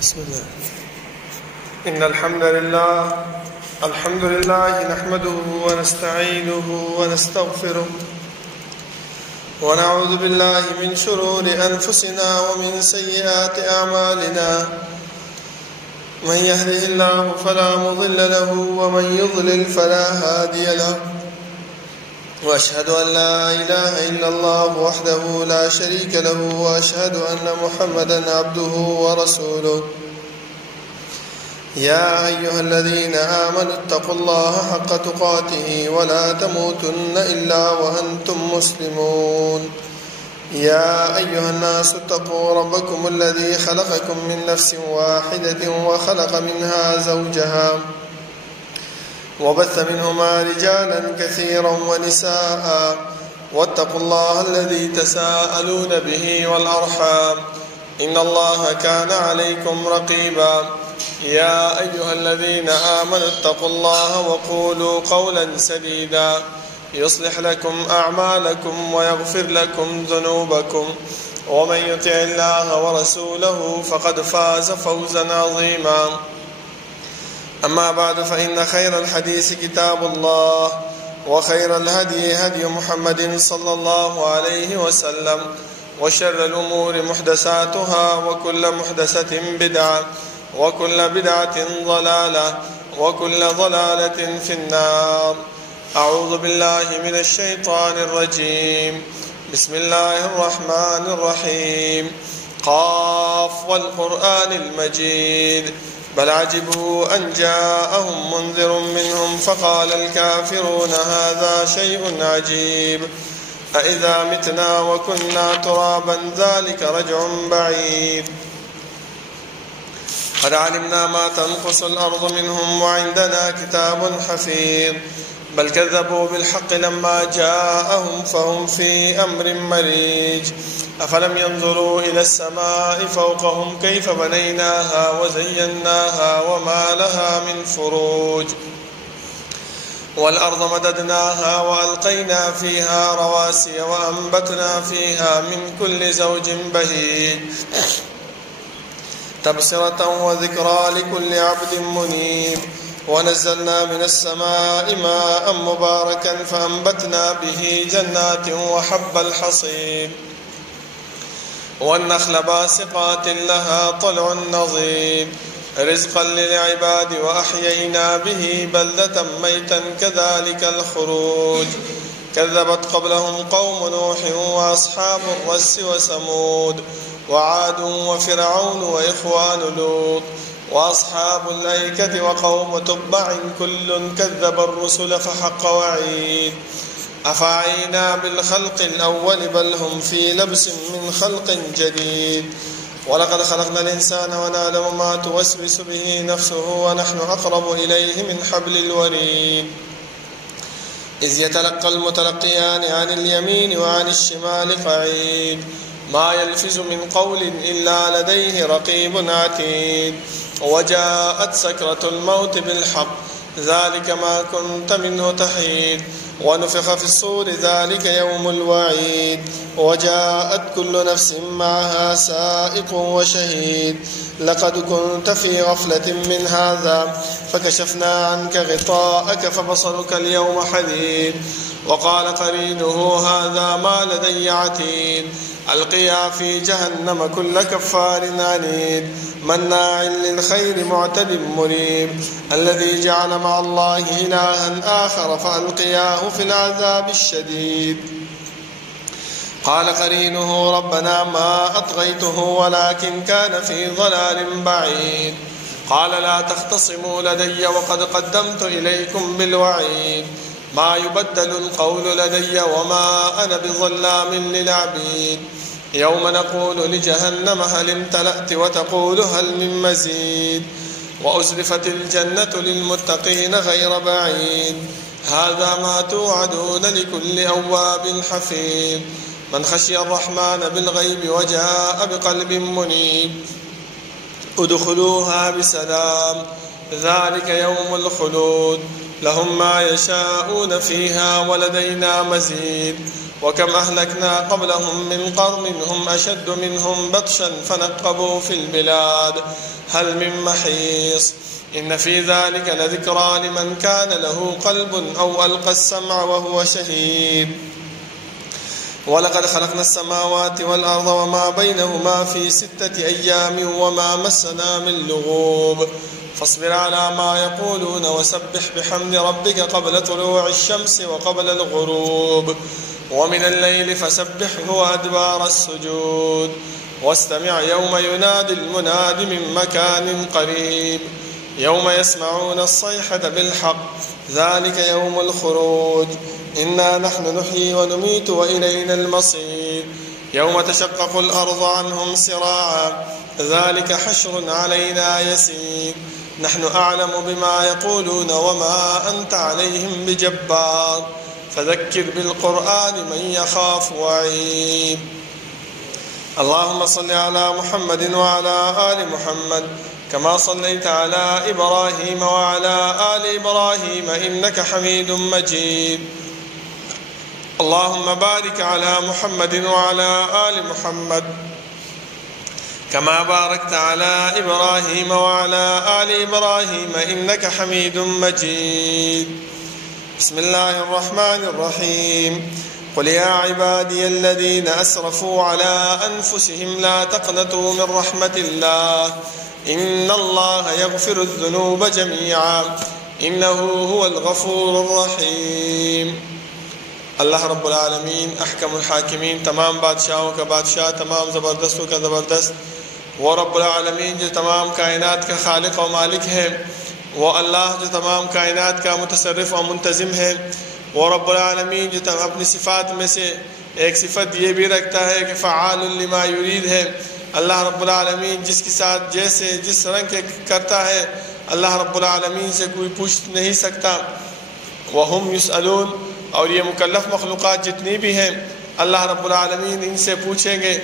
بسم الله. إن الحمد لله نحمده ونستعينه ونستغفره ونعوذ بالله من شرور أنفسنا ومن سيئات أعمالنا. من يهده الله فلا مضل له ومن يضلل فلا هادي له، وأشهد أن لا إله إلا الله وحده لا شريك له، وأشهد أن محمدا عبده ورسوله. يا أيها الذين آمنوا اتقوا الله حق تقاته ولا تموتن إلا وأنتم مسلمون. يا أيها الناس اتقوا ربكم الذي خلقكم من نفس واحدة وخلق منها زوجها وبث منهما رجالا كثيرا ونساء، واتقوا الله الذي تساءلون به والأرحام، إن الله كان عليكم رقيبا. يا أيها الذين آمنوا اتقوا الله وقولوا قولا سديدا يصلح لكم أعمالكم ويغفر لكم ذنوبكم، ومن يطع الله ورسوله فقد فاز فوزا عظيما. أما بعد، فإن خير الحديث كتاب الله، وخير الهدي هدي محمد صلى الله عليه وسلم، وشر الأمور محدثاتها، وكل محدثة بدعة، وكل بدعة ضلالة، وكل ضلالة في النار. أعوذ بالله من الشيطان الرجيم. بسم الله الرحمن الرحيم. قاف والقرآن المجيد، بل عجبوا أن جاءهم منذر منهم فقال الكافرون هذا شيء عجيب. أإذا متنا وكنا ترابا ذلك رجع بعيد. قد علمنا ما تنقص الأرض منهم وعندنا كتاب حفيظ. بل كذبوا بالحق لما جاءهم فهم في أمر مريج. أفلم ينظروا إلى السماء فوقهم كيف بنيناها وزيناها وما لها من فروج. والأرض مددناها وألقينا فيها رواسي وأنبتنا فيها من كل زوج بهيج، تبصرة وذكرى لكل عبد منيب. ونزلنا من السماء ماء مباركا فأنبتنا به جنات وحب الحصيد، والنخل باسقات لها طلع نضيد، رزقا للعباد. وأحيينا به بلدة ميتا كذلك الخروج. كذبت قبلهم قوم نوح وأصحاب الرس وثمود وعاد وفرعون وإخوان لوط وأصحاب الأيكة وقوم تبع كل كذب الرسل فحق وعيد. أفعينا بالخلق الأول بل هم في لبس من خلق جديد. ولقد خلقنا الإنسان ونعلم ما توسوس به نفسه ونحن أقرب إليه من حبل الوريد. إذ يتلقى المتلقيان عن اليمين وعن الشمال قعيد. ما يلفظ من قول إلا لديه رقيب عتيد. وجاءت سكرة الموت بالحق ذلك ما كنت منه تحيد. ونفخ في الصور ذلك يوم الوعيد. وجاءت كل نفس معها سائق وشهيد. لقد كنت في غفلة من هذا فكشفنا عنك غطاءك فبصرك اليوم حديد. وقال قرينه هذا ما لدي عتيد. ألقيا في جهنم كل كفار عنيد مناع للخير معتد مريب. الذي جعل مع الله إلها آخر فألقياه في العذاب الشديد. قال قرينه ربنا ما أطغيته ولكن كان في ضلال بعيد. قال لا تختصموا لدي وقد قدمت إليكم بالوعيد. ما يبدل القول لدي وما أنا بظلام للعبيد. يوم نقول لجهنم هل امتلأت وتقول هل من مزيد. وأزلفت الجنة للمتقين غير بعيد. هذا ما توعدون لكل أواب حفيظ. من خشي الرحمن بالغيب وجاء بقلب منيب. ادخلوها بسلام ذلك يوم الخلود. لهم ما يشاءون فيها ولدينا مزيد. وكم أهلكنا قبلهم من قرن هم أشد منهم بطشا فنقبوا في البلاد هل من محيص إن في ذلك لذكرى لمن كان له قلب أو ألقى السمع وهو شهيد ولقد خلقنا السماوات والأرض وما بينهما في 6 أيام وما مسنا من لغوب فاصبر على ما يقولون وسبح بحمد ربك قبل طلوع الشمس وقبل الغروب ومن الليل فسبحه وأدبار السجود واستمع يوم ينادي المناد من مكان قريب يوم يسمعون الصيحة بالحق ذلك يوم الخروج إنا نحن نحيي ونميت وإلينا المصير يوم تشقق الأرض عنهم سراعا ذلك حشر علينا يسير نحن أعلم بما يقولون وما أنت عليهم بجبار فذكر بالقرآن من يخاف وعيد اللهم صل على محمد وعلى آل محمد كما صليت على إبراهيم وعلى آل إبراهيم إنك حميد مجيد اللهم بارك على محمد وعلى آل محمد كما باركت على إبراهيم وعلى آل إبراهيم إنك حميد مجيد بسم الله الرحمن الرحيم قل يا عبادي الذين أسرفوا على أنفسهم لا تقنطوا من رحمة الله إن الله يغفر الذنوب جميعا إنه هو الغفور الرحيم اللہ رب العالمین احکم الحاکمین تمام بادشاہوں کا بادشاہ تمام زبردستوں کا زبردست وہ رب العالمین جو تمام کائنات کا خالق و مالک ہے وہ اللہ جو تمام کائنات کا متصرف و منتظم ہے وہ رب العالمین جو اپنی صفات میں سے ایک صفت یہ بھی رکھتا ہے کہ فعال لما یرید ہے اللہ رب العالمین جس کے ساتھ جیسے جس رنگ کے کرتا ہے اللہ رب العالمین سے کوئی پوچھ نہیں سکتا وہم یسألون اور یہ مکلف مخلوقات جتنی بھی ہیں اللہ رب العالمین ان سے پوچھیں گے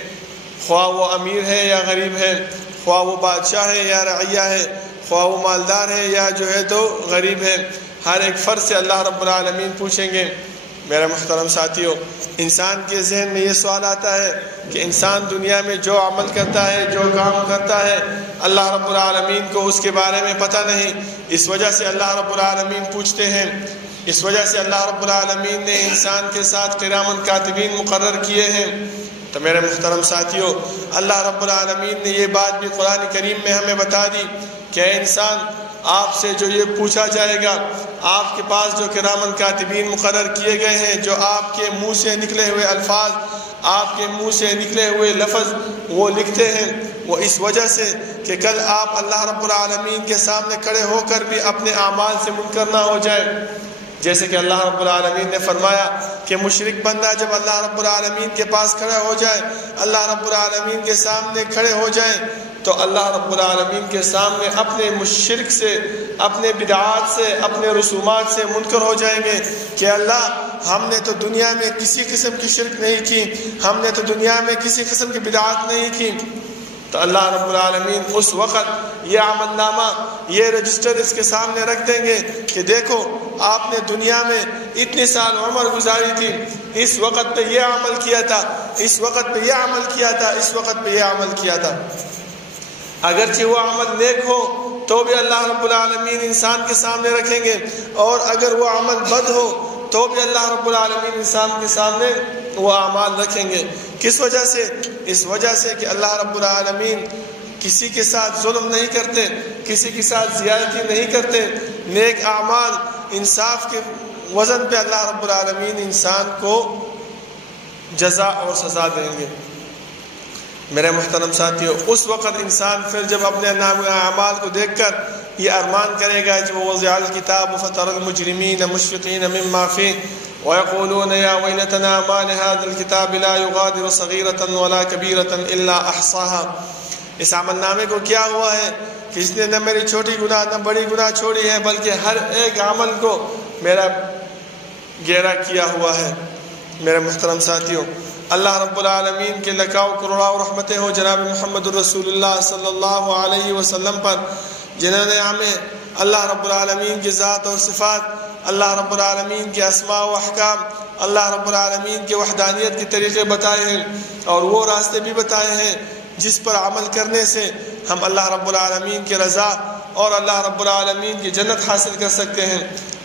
خواہ وہ امیر ہے یا غریب ہے خواہ وہ بادشاہ ہے یا رعیہ ہے خواہ وہ مالدار ہے یا جو ہے تو غریب ہے ہر ایک فرد سے اللہ رب العالمین پوچھیں گے میرے محترم ساتھیوں انسان کے ذہن میں یہ سوال آتا ہے کہ انسان دنیا میں جو عمل کرتا ہے جو کام کرتا ہے اللہ رب العالمین کو اس کے بارے میں پتہ نہیں اس وجہ سے اللہ رب العالمین پوچھتے ہیں اس وجہ سے اللہ رب العالمین نے انسان کے ساتھ قرامن کاتبین مقرر کیے ہیں تو میرے محترم ساتھیوں اللہ رب العالمین نے یہ بات بھی قرآن کریم میں ہمیں بتا دی کہ اے انسان آپ سے جو یہ پوچھا جائے گا آپ کے پاس جو قرامن کاتبین مقرر کیے گئے ہیں جو آپ کے منہ سے نکلے ہوئے الفاظ آپ کے منہ سے نکلے ہوئے لفظ وہ لکھتے ہیں وہ اس وجہ سے کہ کل آپ اللہ رب العالمین کے سامنے کھڑے ہو کر بھی اپنے اعمال سے منکر نہ ہو جائے جیسے کہ اللہ رب العالمین نے فرمایا کہ مشرک بندہ جب اللہ رب العالمین کے پاس کھڑا ہو جائے اللہ رب العالمین کے سامنے کھڑے ہو جائیں تو اللہ رب العالمین کے سامنے اپنے مشرک سے اپنے بدعات سے اپنے رسومات سے منکر ہو جائیں گے کہ اللہ ہم نے تو دنیا میں کسی قسم کی شرک نہیں کی ہم نے تو دنیا میں کسی قسم کی بدعات نہیں کی تو اللہ رب العالمین اس وقت یہ عمل نامہ یہ رجسٹر اس کے سامنے رکھ دیں گے کہ دیکھو آپ نے دنیا میں اتنے سال عمر گزاری تھی اس وقت پہ یہ عمل کیا تھا اس وقت پہ یہ عمل کیا تھا اس وقت پہ یہ عمل کیا تھا اگرچہ وہ عمل نیک ہو تو بھی اللہ رب العالمین انسان کے سامنے رکھیں گے اور اگر وہ عمل بد ہو تو بھی اللہ رب العالمین انسان کے سامنے وہ اعمال رکھیں گے کس وجہ سے اس وجہ سے کہ اللہ رب العالمین کسی کے ساتھ ظلم نہیں کرتے کسی کے ساتھ زیادتی نہیں کرتے نیک اعمال انصاف کے وزن پہ اللہ رب العالمین انسان کو جزا اور سزا دیں گے میرے محترم ساتھیوں اس وقت انسان پھر جب اپنے اعمال کو دیکھ کر یہ ارمان کرے گا جو وضع الکتاب فتر المجرمین مشفقین مما فیہ ويقولون يا ويلتنا ما لهذا الكتاب لا يغادر صغيرة ولا كبيرة إلا أحصاها اس عمل نامے کو کیا ہوا ہے کہ اس نے نہ میری چھوٹی گناہ نہ بڑی گناہ چھوڑی ہے بلکہ ہر ایک عمل کو میرا گہرا کیا ہوا ہے میرے محترم ساتھیوں اللہ رب العالمین کے لکاؤ کروڑا رحمتیں ہو جناب محمد الرسول اللہ صلی اللہ علیہ وسلم پر جنہوں نے ہمیں اللہ رب العالمین کی ذات اور صفات اللہ رب العالمین کے اسماء و احکام اللہ رب العالمین کے وحدانیت کے طریقے بتائے ہیں اور وہ راستے بھی بتائے ہیں جس پر عمل کرنے سے ہم اللہ رب العالمین کی رضا اور اللہ رب العالمین کی جنت حاصل کر سکتے ہیں،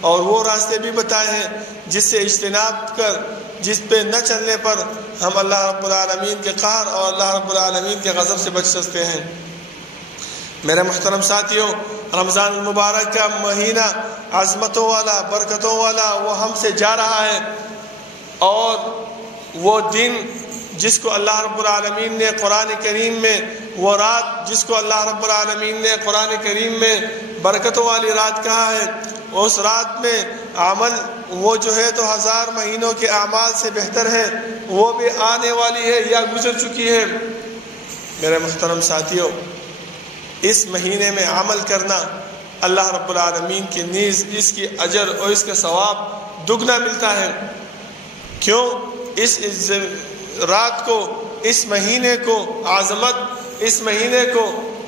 اور وہ راستے بھی بتائے ہیں جس سے اجتناب کر جس پہ نہ چلنے پر ہم اللہ رب العالمین کے قہر اور اللہ رب العالمین کے غضب سے بچ سکتے ہیں۔ میرے محترم ساتھیوں، رمضان المبارک کا مہینہ عظمتوں والا، برکتوں والا وہ ہم سے جا رہا ہے، اور وہ دن جس کو اللہ رب العالمین نے قرآن کریم میں، وہ رات جس کو اللہ رب العالمین نے قرآن کریم میں برکتوں والی رات کہا ہے، اس رات میں عمل وہ جو ہے تو 1000 مہینوں کے اعمال سے بہتر ہے، وہ بھی آنے والی ہے یا گزر چکی ہے۔ میرے محترم ساتھیوں، اس مہینے میں عمل کرنا اللہ رب العالمین کی نیز اس کی اجر اور اس کا ثواب دگنا ملتا ہے۔ کیوں؟ اس رات کو، اس مہینے کو عظمت، اس مہینے کو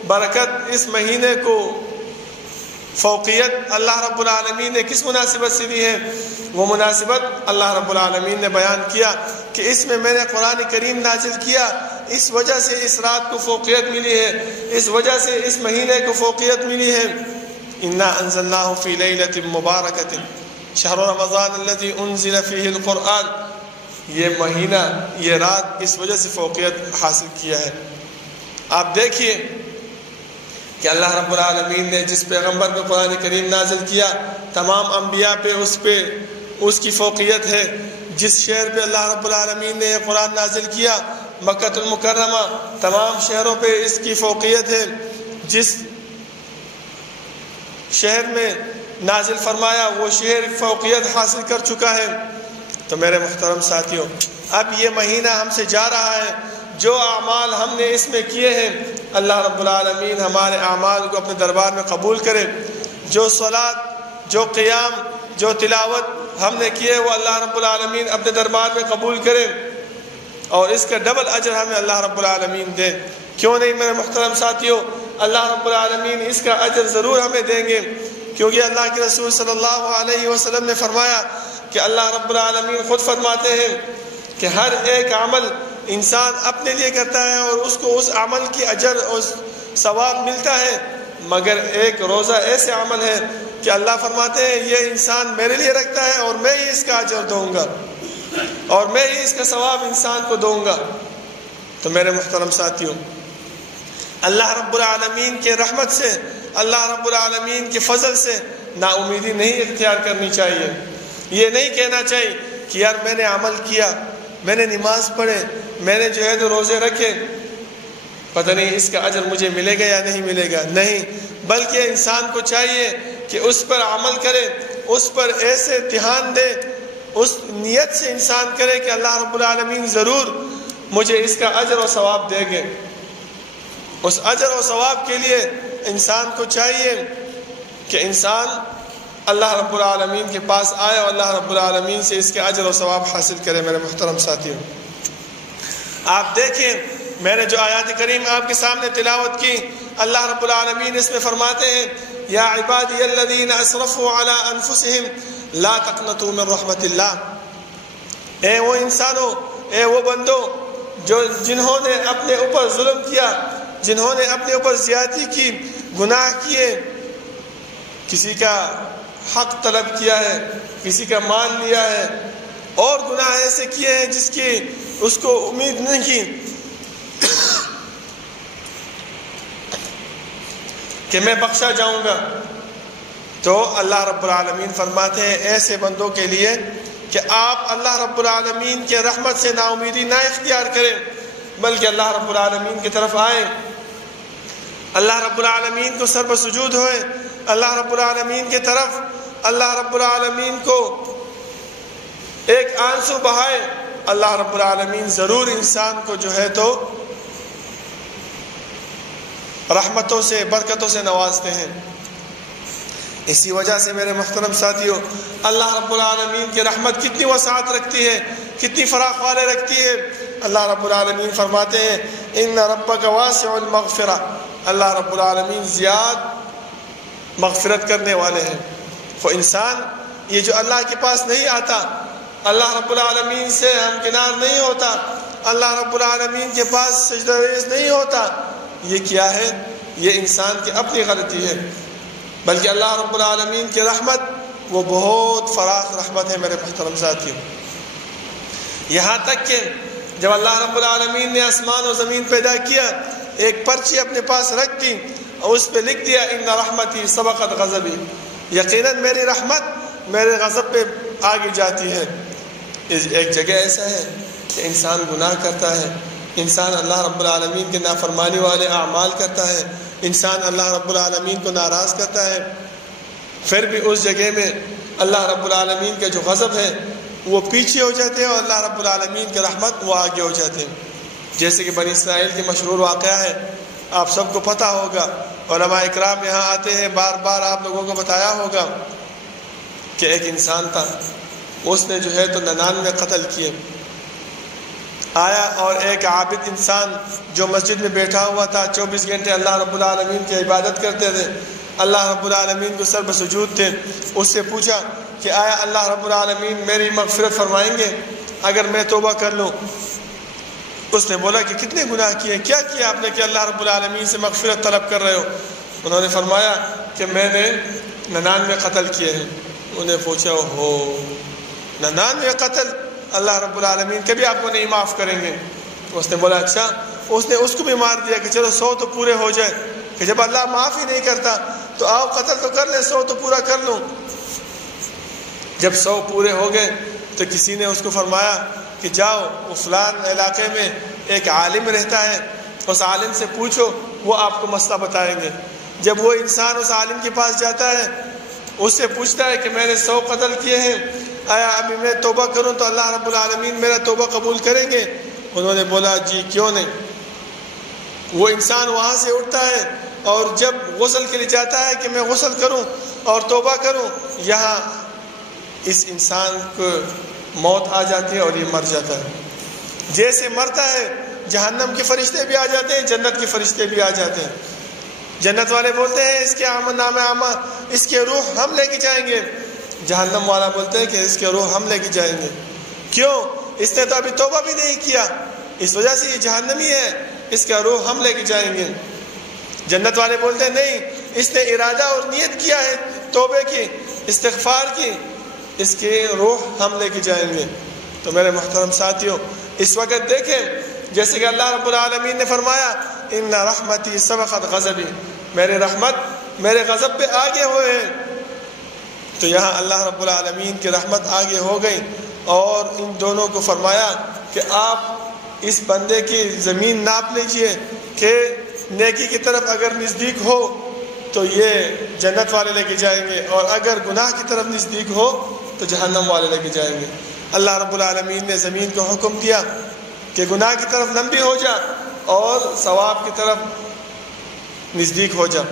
برکت، اس مہینے کو فوقیت اللہ رب العالمین نے کس مناسبت سے دی ہے؟ وہ مناسبت اللہ رب العالمین نے بیان کیا کہ اس میں میں نے قرآن کریم نازل کیا، اس وجہ سے اس رات کو فوقیت ملی ہے، اس وجہ سے اس مہینے کو فوقیت ملی ہے۔ انا انزلناہ فی لیلۃ مبارکۃ شہر رمضان الذی انزل فیہ القرآن، یہ مہینہ، یہ رات اس وجہ سے فوقیت حاصل کیا ہے۔ آپ دیکھیے کہ اللہ رب العالمین نے جس پیغمبر پہ قرآن کریم نازل کیا، تمام انبیاء پہ اس کی فوقیت ہے۔ جس شہر پہ اللہ رب العالمین نے یہ قرآن نازل کیا، مکہ المکرمہ، تمام شہروں پہ اس کی فوقیت ہے۔ جس شہر میں نازل فرمایا وہ شہر فوقیت حاصل کر چکا ہے۔ تو میرے محترم ساتھیوں، اب یہ مہینہ ہم سے جا رہا ہے، جو اعمال ہم نے اس میں کیے ہیں اللہ رب العالمین ہمارے اعمال کو اپنے دربار میں قبول کرے۔ جو صلاۃ، جو قیام، جو تلاوت ہم نے کیے وہ اللہ رب العالمین اپنے دربار میں قبول کرے، اور اس کا ڈبل اجر ہمیں اللہ رب العالمین دے۔ کیوں نہیں میرے محترم ساتھیوں، اللہ رب العالمین اس کا اجر ضرور ہمیں دیں گے، کیونکہ اللہ کے رسول صلی اللہ علیہ وسلم نے فرمایا کہ اللہ رب العالمین خود فرماتے ہیں کہ ہر ایک عمل انسان اپنے لیے کرتا ہے اور اس کو اس عمل کی اجر اور ثواب ملتا ہے، مگر ایک روزہ ایسے عمل ہے کہ اللہ فرماتے ہیں یہ انسان میرے لیے رکھتا ہے اور میں ہی اس کا اجر دوں گا اور میں ہی اس کا ثواب انسان کو دوں گا۔ تو میرے محترم ساتھیوں، اللہ رب العالمین کے رحمت سے، اللہ رب العالمین کے فضل سے نا امیدی نہیں اختیار کرنی چاہیے۔ یہ نہیں کہنا چاہیے کہ یار میں نے عمل کیا، میں نے نماز پڑھے، میں نے جو ہے تو روزے رکھے، پتہ نہیں اس کا اجر مجھے ملے گا یا نہیں ملے گا۔ نہیں، بلکہ انسان کو چاہیے کہ اس پر عمل کرے، اس پر ایسے دھیان دے، اس نیت سے انسان کرے کہ اللہ رب العالمین ضرور مجھے اس کا اجر و ثواب دے گے۔ اس اجر و ثواب کے لیے انسان کو چاہیے کہ انسان اللہ رب العالمین کے پاس آئے اور اللہ رب العالمین سے اس کے اجر و ثواب حاصل کرے۔ میرے محترم ساتھیوں، آپ دیکھیں میں نے جو آیات کریم آپ کے سامنے تلاوت کی، اللہ رب العالمین اس میں فرماتے ہیں یا عبادی الذین اسرفوا علی انفسہم لا تقنطوا من رحمت اللہ، اے وہ انسانوں، اے وہ بندوں جنہوں نے اپنے اوپر ظلم کیا، جنہوں نے اپنے اوپر زیادتی کی، گناہ کیے، کسی کا حق طلب کیا ہے، کسی کا مال لیا ہے، اور گناہ ایسے کیے ہیں جس کی اس کو امید نہیں کی کہ میں بخشا جاؤں گا، تو اللہ رب العالمین فرماتے ہیں ایسے بندوں کے لیے کہ آپ اللہ رب العالمین کے رحمت سے نا امیدی نہ اختیار کریں، بلکہ اللہ رب العالمین کی طرف آئیں، اللہ رب العالمین کو سر بسجود ہوئے، اللہ رب العالمین کی طرف اللہ رب العالمین کو ایک آنسو بہائے۔ اللہ رب العالمین ضرور انسان کو جو ہے تو رحمتوں سے، برکتوں سے نوازتے ہیں۔ اسی وجہ سے میرے محترم ساتھیوں، اللہ رب العالمین کی رحمت کتنی وسعت رکھتی ہے، کتنی فراخ والے رکھتی ہے۔ اللہ رب العالمین فرماتے ہیں ان ربک واسع المغفرہ، اللہ رب العالمین زیاد مغفرت کرنے والے ہیں۔ وہ انسان یہ جو اللہ کے پاس نہیں آتا، اللہ رب العالمین سے ہمکنار نہیں ہوتا، اللہ رب العالمین کے پاس سجدہ ریز نہیں ہوتا، یہ کیا ہے؟ یہ انسان کی اپنی غلطی ہے۔ بلکہ اللہ رب العالمین کی رحمت وہ بہت فراخ رحمت ہے میرے محترم ساتھیوں۔ یہاں تک کہ جب اللہ رب العالمین نے آسمان و زمین پیدا کیا، ایک پرچی اپنے پاس رکھ دی اور اس پہ لکھ دیا ان رحمتی سبقت غضبی، یقیناً میری رحمت میرے غضب پہ آگے جاتی ہے۔ ایک جگہ ایسا ہے کہ انسان گناہ کرتا ہے، انسان اللہ رب العالمین کے نافرمانی والے اعمال کرتا ہے، انسان اللہ رب العالمین کو ناراض کرتا ہے، پھر بھی اس جگہ میں اللہ رب العالمین کا جو غضب ہے وہ پیچھے ہو جاتے ہیں اور اللہ رب العالمین کی رحمت وہ آگے ہو جاتے ہیں۔ جیسے کہ بنی اسرائیل کی مشہور واقعہ ہے، آپ سب کو پتہ ہوگا، علماء اکرام یہاں آتے ہیں، بار بار آپ لوگوں کو بتایا ہوگا کہ ایک انسان تھا، اس نے جو ہے تو 99 قتل کیے۔ آیا اور ایک عابد انسان جو مسجد میں بیٹھا ہوا تھا، 24 گھنٹے اللہ رب العالمین کی عبادت کرتے تھے، اللہ رب العالمین کو سر بسجود تھے، اس سے پوچھا کہ آیا اللہ رب العالمین میری مغفرت فرمائیں گے اگر میں توبہ کر لوں؟ اس نے بولا کہ کتنے گناہ کیے، کیا کیا آپ نے کہ اللہ رب العالمین سے مغفرت طلب کر رہے ہو؟ انہوں نے فرمایا کہ میں نے 99 قتل کیے ہیں۔ انہوں نے پوچھا ہو 99 قتل، اللہ رب العالمین کبھی آپ کو نہیں معاف کریں گے؟ اس نے بولا اچھا۔ اس نے اس کو بھی مار دیا کہ چلو 100 تو پورے ہو جائے، کہ جب اللہ معاف ہی نہیں کرتا تو آؤ قتل تو کر لیں، 100 تو پورا کر لوں۔ جب 100 پورے ہو گئے تو کسی نے اس کو فرمایا کہ جاؤ وہ فلان علاقے میں ایک عالم رہتا ہے، اس عالم سے پوچھو، وہ آپ کو مسئلہ بتائیں گے۔ جب وہ انسان اس عالم کے پاس جاتا ہے، اس سے پوچھتا ہے کہ میں نے 100 قتل کیے ہیں، آیا ابھی میں توبہ کروں تو اللہ رب العالمین میرا توبہ قبول کریں گے؟ انہوں نے بولا جی کیوں نہیں۔ وہ انسان وہاں سے اٹھتا ہے اور جب غسل کے لیے جاتا ہے کہ میں غسل کروں اور توبہ کروں، یہاں اس انسان کو موت آ جاتی ہے اور یہ مر جاتا ہے۔ جیسے مرتا ہے جہنم کے فرشتے بھی آ جاتے ہیں، جنت کے فرشتے بھی آ جاتے ہیں۔ جنت والے بولتے ہیں اس کے نام عامہ، اس کے روح ہم لے کے جائیں گے۔ جہنم والا بولتے ہیں کہ اس کے روح ہم لے کے جائیں گے۔ کیوں؟ اس نے تو ابھی توبہ بھی نہیں کیا، اس وجہ سے یہ جہنمی ہے، اس کا روح ہم لے کے جائیں گے۔ جنت والے بولتے ہیں نہیں، اس نے ارادہ اور نیت کیا ہے توبے کی، استغفار کی، اس کے روح ہم لے کے جائیں گے۔ تو میرے محترم ساتھیوں، اس وقت دیکھیں جیسے کہ اللہ رب العالمین نے فرمایا ان رحمتی سبقت غضبی، میرے رحمت میرے غضب پہ آگے ہوئے ہیں۔ تو یہاں اللہ رب العالمین کی رحمت آگے ہو گئی اور ان دونوں کو فرمایا کہ آپ اس بندے کی زمین ناپ لیجئے کہ نیکی کی طرف اگر نزدیک ہو تو یہ جنت والے لے کے جائیں گے، اور اگر گناہ کی طرف نزدیک ہو تو جہنم والے لے کے جائیں گے۔ اللہ رب العالمین نے زمین کو حکم دیا کہ گناہ کی طرف لمبی ہو جا اور ثواب کی طرف نزدیک ہو جا۔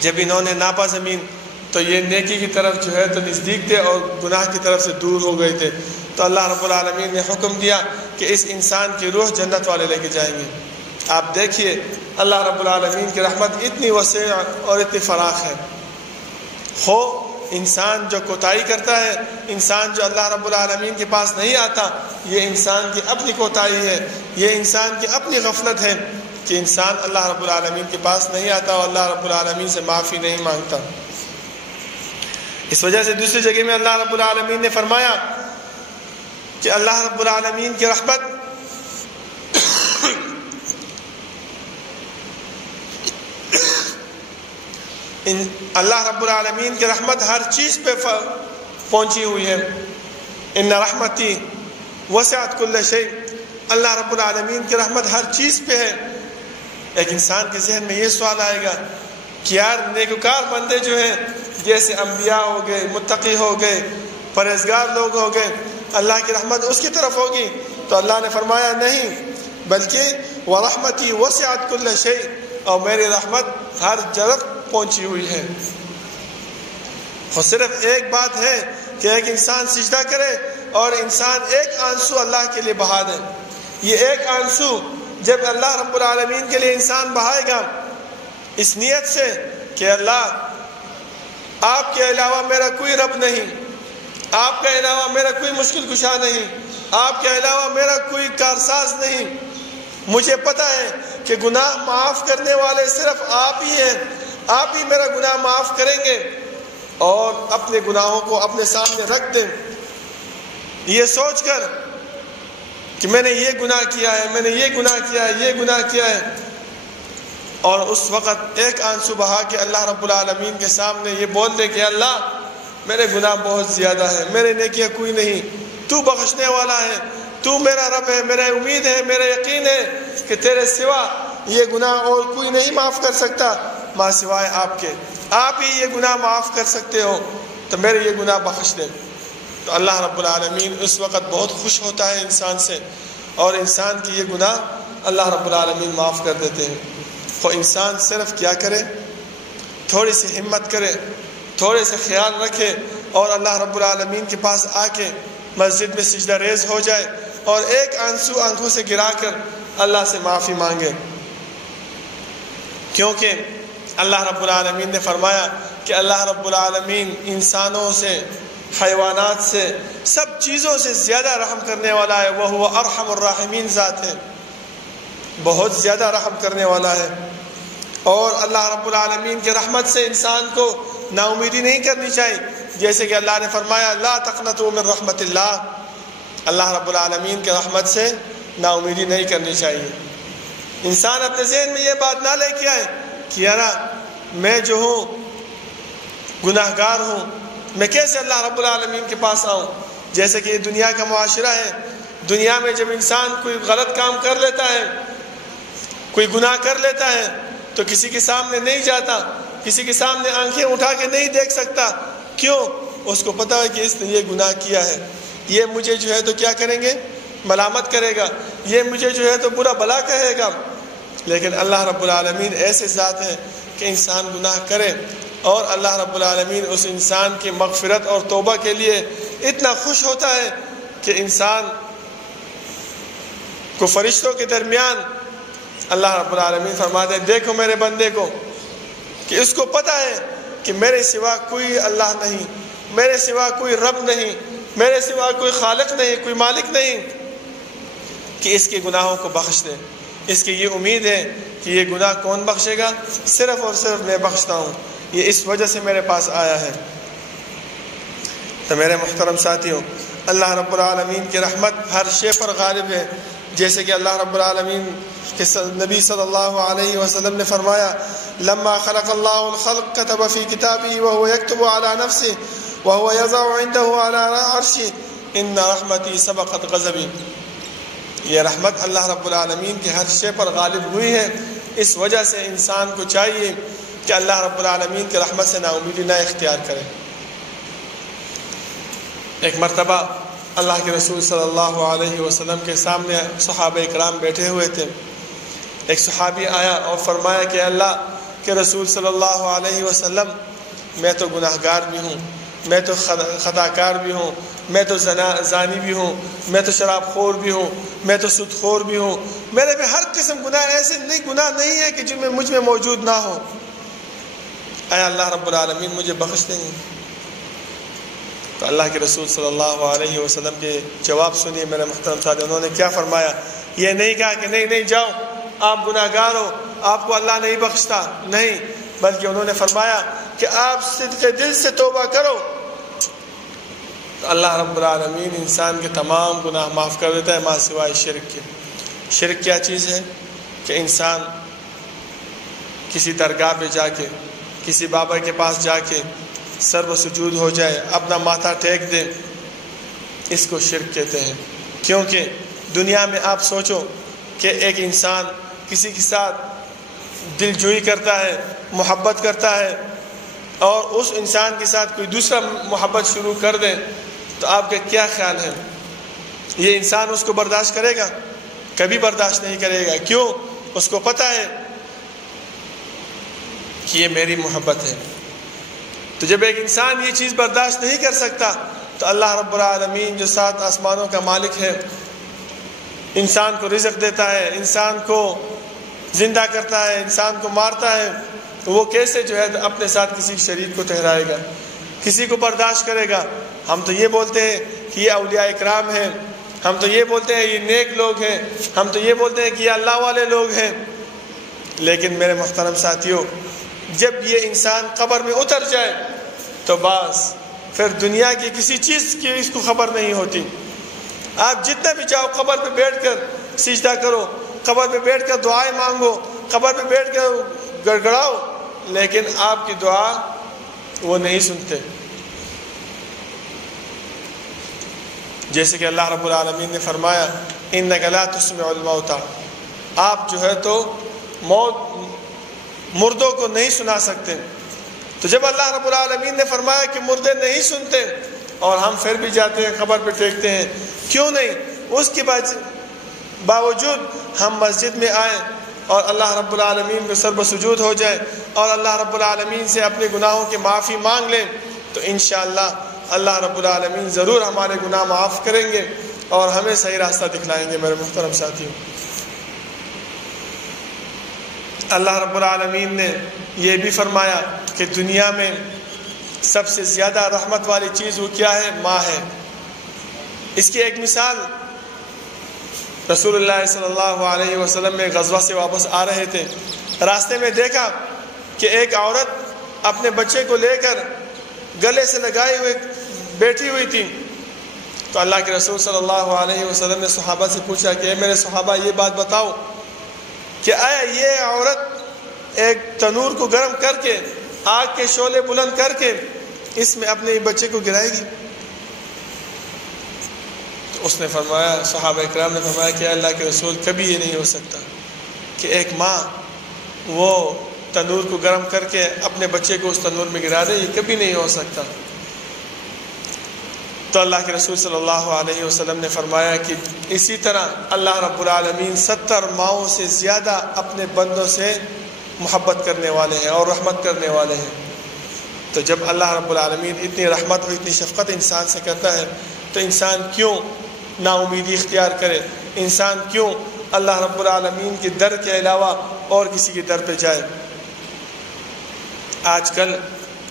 جب انہوں نے ناپا زمین تو یہ نیکی کی طرف جو ہے تو نزدیک تھے اور گناہ کی طرف سے دور ہو گئے تھے۔ تو اللہ رب العالمین نے حکم دیا کہ اس انسان کی روح جنت والے لے کے جائیں گے۔ آپ دیکھیے اللہ رب العالمین کی رحمت اتنی وسیع اور اتنی فراخ ہے۔ انسان جو کوتاہی کرتا ہے، انسان جو اللہ رب العالمین کے پاس نہیں آتا، یہ انسان کی اپنی کوتاہی ہے، یہ انسان کی اپنی غفلت ہے کہ انسان اللہ رب العالمین کے پاس نہیں آتا اور اللہ رب العالمین سے معافی نہیں مانگتا۔ اس وجہ سے دوسری جگہ میں اللہ رب العالمین نے فرمایا کہ اللہ رب العالمین کی رحمت اللہ رب العالمین کی رحمت ہر چیز پہ پہنچی ہوئی ہے۔ ان رحمتی وسعت کل شیء، اللہ رب العالمین کی رحمت ہر چیز پہ ہے۔ ایک انسان کے ذہن میں یہ سوال آئے گا کہ یار نیکوکار بندے جو ہیں جیسے انبیاء ہو گئے، متقی ہو گئے، پرہیزگار لوگ ہو گئے، اللہ کی رحمت اس کی طرف ہوگی؟ تو اللہ نے فرمایا نہیں، بلکہ وَرَحْمَتِي وَسِعَتْ كُلَّ شَيْءٍ، اور میری رحمت ہر جگہ پہنچی ہوئی ہے۔ اور صرف ایک بات ہے کہ ایک انسان سجدہ کرے اور انسان ایک آنسو اللہ کے لیے بہا دے۔ یہ ایک آنسو جب اللہ رب العالمین کے لیے انسان بہائے گا اس نیت سے کہ اللہ آپ کے علاوہ میرا کوئی رب نہیں، آپ کے علاوہ میرا کوئی مشکل کشا نہیں، آپ کے علاوہ میرا کوئی کارساز نہیں، مجھے پتہ ہے کہ گناہ معاف کرنے والے صرف آپ ہی ہیں، آپ ہی میرا گناہ معاف کریں گے۔ اور اپنے گناہوں کو اپنے سامنے رکھ دیں، یہ سوچ کر کہ میں نے یہ گناہ کیا ہے، میں نے یہ گناہ کیا ہے، یہ گناہ کیا ہے، اور اس وقت ایک آنسو بہا کے اللہ رب العالمین کے سامنے یہ بول دے کہ اللہ میرے گناہ بہت زیادہ ہے، میرے نیکیاں کوئی نہیں، تو بخشنے والا ہے، تو میرا رب ہے، میرا امید ہے، میرا یقین ہے کہ تیرے سوا یہ گناہ اور کوئی نہیں معاف کر سکتا ماں سوائے آپ کے، آپ ہی یہ گناہ معاف کر سکتے ہو، تو میرے یہ گناہ بخش دیں۔ تو اللہ رب العالمین اس وقت بہت خوش ہوتا ہے انسان سے، اور انسان کی یہ گناہ اللہ رب العالمین معاف کر دیتے ہیں۔ تو انسان صرف کیا کرے، تھوڑی سی ہمت کرے، تھوڑے سے خیال رکھے، اور اللہ رب العالمین کے پاس آ کے مسجد میں سجدہ ریز ہو جائے اور ایک آنسو آنکھوں سے گرا کر اللہ سے معافی مانگے، کیونکہ اللہ رب العالمین نے فرمایا کہ اللہ رب العالمین انسانوں سے، حیوانات سے، سب چیزوں سے زیادہ رحم کرنے والا ہے، وہ ارحم الراحمین ذات ہے، بہت زیادہ رحم کرنے والا ہے۔ اور اللہ رب العالمین کے رحمت سے انسان کو نا امیدی نہیں کرنی چاہیے، جیسے کہ اللہ نے فرمایا لا تقنطوا من رحمت اللہ، اللہ رب العالمین کے رحمت سے نا امیدی نہیں کرنی چاہیے۔ انسان اپنے ذہن میں یہ بات نہ لے کے آئے کہ یار میں جو ہوں گناہ گار ہوں، میں کیسے اللہ رب العالمین کے پاس آؤں۔ جیسے کہ یہ دنیا کا معاشرہ ہے، دنیا میں جب انسان کوئی غلط کام کر لیتا ہے، کوئی گناہ کر لیتا ہے، تو کسی کے سامنے نہیں جاتا، کسی کے سامنے آنکھیں اٹھا کے نہیں دیکھ سکتا، کیوں؟ اس کو پتہ ہے کہ اس نے یہ گناہ کیا ہے، یہ مجھے جو ہے تو کیا کریں گے، ملامت کرے گا، یہ مجھے جو ہے تو برا بھلا کہے گا۔ لیکن اللہ رب العالمین ایسے ذات ہے کہ انسان گناہ کرے اور اللہ رب العالمین اس انسان کی مغفرت اور توبہ کے لیے اتنا خوش ہوتا ہے کہ انسان کو فرشتوں کے درمیان اللہ رب العالمین فرماتے ہیں دیکھو میرے بندے کو کہ اس کو پتہ ہے کہ میرے سوا کوئی اللہ نہیں، میرے سوا کوئی رب نہیں، میرے سوا کوئی خالق نہیں، کوئی مالک نہیں کہ اس کے گناہوں کو بخش دے۔ اس کی یہ امید ہے کہ یہ گناہ کون بخشے گا، صرف اور صرف میں بخشتا ہوں، یہ اس وجہ سے میرے پاس آیا ہے۔ تو میرے محترم ساتھیوں، اللہ رب العالمین کی رحمت ہر شے پر غالب ہے، جیسے کہ اللہ رب العالمین کے نبی صلی اللہ علیہ وسلم نے فرمایا لما خلق اللہ الخلق كتب في كتابه وهو يكتب على نفسه وهو يضع عنده على عرشه ان رحمتي سبقت غضبي۔ یہ رحمت اللہ رب العالمین کے ہر شے پر غالب ہوئی ہے، اس وجہ سے انسان کو چاہیے کہ اللہ رب العالمین کی رحمت سے نا امیدی نہ اختیار کرے۔ ایک مرتبہ اللہ کے رسول صلی اللہ علیہ وسلم کے سامنے صحابہ اکرام بیٹھے ہوئے تھے، ایک صحابی آیا اور فرمایا کہ اللہ کے رسول صلی اللہ علیہ وسلم میں تو گناہ گار بھی ہوں، میں تو خطا کار بھی ہوں، میں تو زانی بھی ہوں، میں تو شراب خور بھی ہوں، میں تو سود خور بھی ہوں، میرے میں ہر قسم گناہ ایسے گناہ نہیں ہے کہ جن میں مجھ میں موجود نہ ہو، اے اللہ رب العالمین مجھے بخش دیں۔ تو اللہ کے رسول صلی اللہ علیہ وسلم کے جواب سنیے میرے محترم ساتھی، انہوں نے کیا فرمایا؟ یہ نہیں کہا کہ نہیں جاؤ آپ گناہ گار ہو، آپ کو اللہ نہیں بخشتا، نہیں، بلکہ انہوں نے فرمایا کہ آپ صدق دل سے توبہ کرو تو اللہ رب العالمین انسان کے تمام گناہ معاف کر دیتا ہے ماں سوائے شرک کے۔ شرک کیا چیز ہے؟ کہ انسان کسی درگاہ پہ جا کے، کسی بابا کے پاس جا کے سر و سجود ہو جائے، اپنا ماتھا ٹیک دے، اس کو شرک کہتے ہیں۔ کیونکہ دنیا میں آپ سوچو کہ ایک انسان کسی کے ساتھ دل جوئی کرتا ہے، محبت کرتا ہے، اور اس انسان کے ساتھ کوئی دوسرا محبت شروع کر دے تو آپ کا کیا خیال ہے؟ یہ انسان اس کو برداشت کرے گا؟ کبھی برداشت نہیں کرے گا۔ کیوں؟ اس کو پتہ ہے کہ یہ میری محبت ہے۔ تو جب ایک انسان یہ چیز برداشت نہیں کر سکتا تو اللہ رب العالمین جو 7 آسمانوں کا مالک ہے، انسان کو رزق دیتا ہے، انسان کو زندہ کرتا ہے، انسان کو مارتا ہے، تو وہ کیسے جو ہے اپنے ساتھ کسی شریک کو ٹھہرائے گا؟ کسی کو برداشت کرے گا. ہم تو یہ بولتے ہیں کہ یہ اولیاء اکرام ہیں، ہم تو یہ بولتے ہیں یہ نیک لوگ ہیں، ہم تو یہ بولتے ہیں کہ یہ اللہ والے لوگ ہیں. لیکن میرے محترم ساتھیوں، جب یہ انسان قبر میں اتر جائے تو بس پھر دنیا کی کسی چیز کی اس کو خبر نہیں ہوتی. آپ جتنا بھی چاہو قبر پہ بیٹھ کر سجدہ کرو، قبر پہ بیٹھ کر دعائیں مانگو، قبر پہ بیٹھ کر گڑگڑاؤ، لیکن آپ کی دعا وہ نہیں سنتے. جیسے کہ اللہ رب العالمین نے فرمایا اِنَّكَ لَا تُسْمِعُ الْمَوْتَى، آپ جو ہے تو مردوں کو نہیں سنا سکتے. تو جب اللہ رب العالمین نے فرمایا کہ مردے نہیں سنتے اور ہم پھر بھی جاتے ہیں قبر پہ ٹیکتے ہیں، کیوں نہیں؟ اس کے باوجود ہم مسجد میں آئیں اور اللہ رب العالمین پہ سر بسجود ہو جائے اور اللہ رب العالمین سے اپنے گناہوں کی معافی مانگ لیں، تو انشاءاللہ اللہ رب العالمین ضرور ہمارے گناہ معاف کریں گے اور ہمیں صحیح راستہ دکھلائیں گے. میرے محترم ساتھیوں، اللہ رب العالمین نے یہ بھی فرمایا کہ دنیا میں سب سے زیادہ رحمت والی چیز وہ کیا ہے؟ ماں ہے. اس کی ایک مثال، رسول اللہ صلی اللہ علیہ وسلم میں غزوہ سے واپس آ رہے تھے، راستے میں دیکھا کہ ایک عورت اپنے بچے کو لے کر گلے سے لگائے ہوئے بیٹھی ہوئی تھی. تو اللہ کے رسول صلی اللہ علیہ وسلم نے صحابہ سے پوچھا کہ اے میرے صحابہ، یہ بات بتاؤ کہ آیا یہ عورت ایک تنور کو گرم کر کے، آگ کے شعلے بلند کر کے اس میں اپنے بچے کو گرائے گی؟ تو اس نے فرمایا، صحابہ اکرام نے فرمایا کہ اللہ کے رسول، کبھی یہ نہیں ہو سکتا کہ ایک ماں وہ تنور کو گرم کر کے اپنے بچے کو اس تنور میں گرا دے، یہ کبھی نہیں ہو سکتا. تو اللہ کے رسول صلی اللہ علیہ وسلم نے فرمایا کہ اسی طرح اللہ رب العالمین 70 ماؤں سے زیادہ اپنے بندوں سے محبت کرنے والے ہیں اور رحمت کرنے والے ہیں. تو جب اللہ رب العالمین اتنی رحمت اور اتنی شفقت انسان سے کرتا ہے تو انسان کیوں نا امیدی اختیار کرے؟ انسان کیوں اللہ رب العالمین کے در کے علاوہ اور کسی کے در پہ جائے؟ آج کل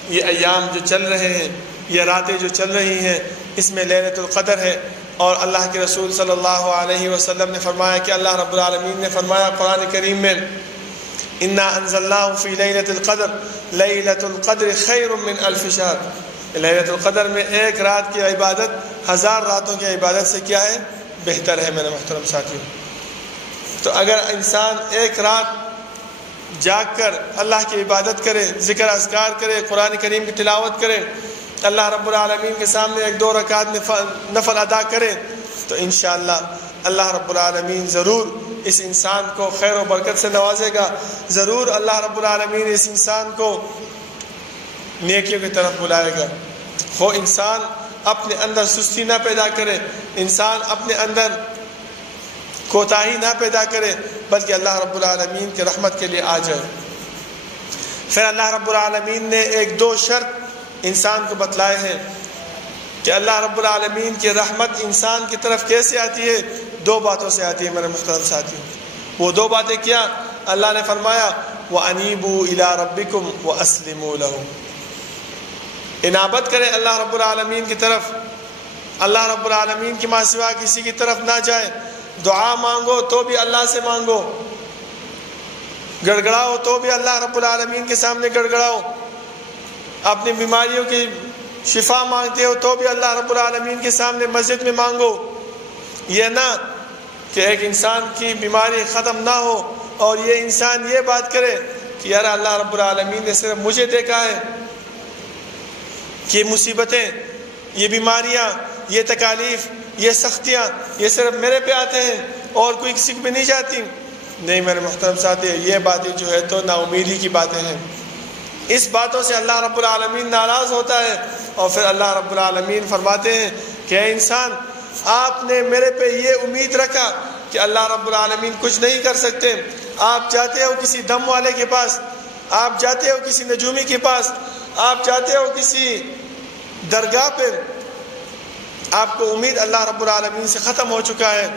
یہ ایام جو چل رہے ہیں، یہ راتیں جو چل رہی ہیں، اس میں لیلۃ القدر ہے، اور اللہ کے رسول صلی اللہ علیہ وسلم نے فرمایا کہ اللہ رب العالمین نے فرمایا قرآن کریم میں انا انزلناہ فی لیلۃ القدر لیلۃ القدر خیر من الف شہر. لیلۃ القدر میں ایک رات کی عبادت 1000 راتوں کی عبادت سے کیا ہے؟ بہتر ہے. میرے محترم ساتھیوں، تو اگر انسان ایک رات جاگ کر اللہ کی عبادت کرے، ذکر اذکار کرے، قرآن کریم کی تلاوت کرے، اللہ رب العالمین کے سامنے 1-2 رکعت نفل ادا کرے، تو انشاءاللہ اللہ رب العالمین ضرور اس انسان کو خیر و برکت سے نوازے گا. ضرور اللہ رب العالمین اس انسان کو نیکیوں کی طرف بلائے گا. ہو انسان اپنے اندر سستی نہ پیدا کرے، انسان اپنے اندر کوتاہی نہ پیدا کرے، بلکہ اللہ رب العالمین کی رحمت کے لیے آ جائے. پھر اللہ رب العالمین نے 1-2 شرط انسان کو بتلائے ہیں کہ اللہ رب العالمین کی رحمت انسان کی طرف کیسے آتی ہے. 2 باتوں سے آتی ہے میرے محترم ساتھیوں. وہ 2 باتیں کیا؟ اللہ نے فرمایا وَأَنِيبُوا إِلَىٰ رَبِّكُمْ وَأَسْلِمُوا لَهُ، انابت کریں اللہ رب العالمین کی طرف، اللہ رب العالمین کی ماں سوا کسی کی طرف نہ جائے. دعا مانگو تو بھی اللہ سے مانگو، گڑگڑاؤ تو بھی اللہ رب العالمین کے سامنے گڑگڑاؤ، اپنی بیماریوں کی شفا مانگتے ہو تو بھی اللہ رب العالمین کے سامنے مسجد میں مانگو. یہ نہ کہ ایک انسان کی بیماری ختم نہ ہو اور یہ انسان یہ بات کرے کہ یار اللہ رب العالمین نے صرف مجھے دیکھا ہے، کہ یہ مصیبتیں، یہ بیماریاں، یہ تکالیف، یہ سختیاں یہ صرف میرے پہ آتے ہیں اور کوئی کسی کو بھی نہیں جاتی. نہیں میرے محترم ساتھی، یہ باتیں جو ہے تو نا امیدی کی باتیں ہیں. اس باتوں سے اللہ رب العالمین ناراض ہوتا ہے اور پھر اللہ رب العالمین فرماتے ہیں کہ اے انسان، آپ نے میرے پہ یہ امید رکھا کہ اللہ رب العالمین کچھ نہیں کر سکتے. آپ جاتے ہو کسی دم والے کے پاس، آپ جاتے ہو کسی نجومی کے پاس، آپ جاتے ہو کسی درگاہ پہ، آپ کو امید اللہ رب العالمین سے ختم ہو چکا ہے.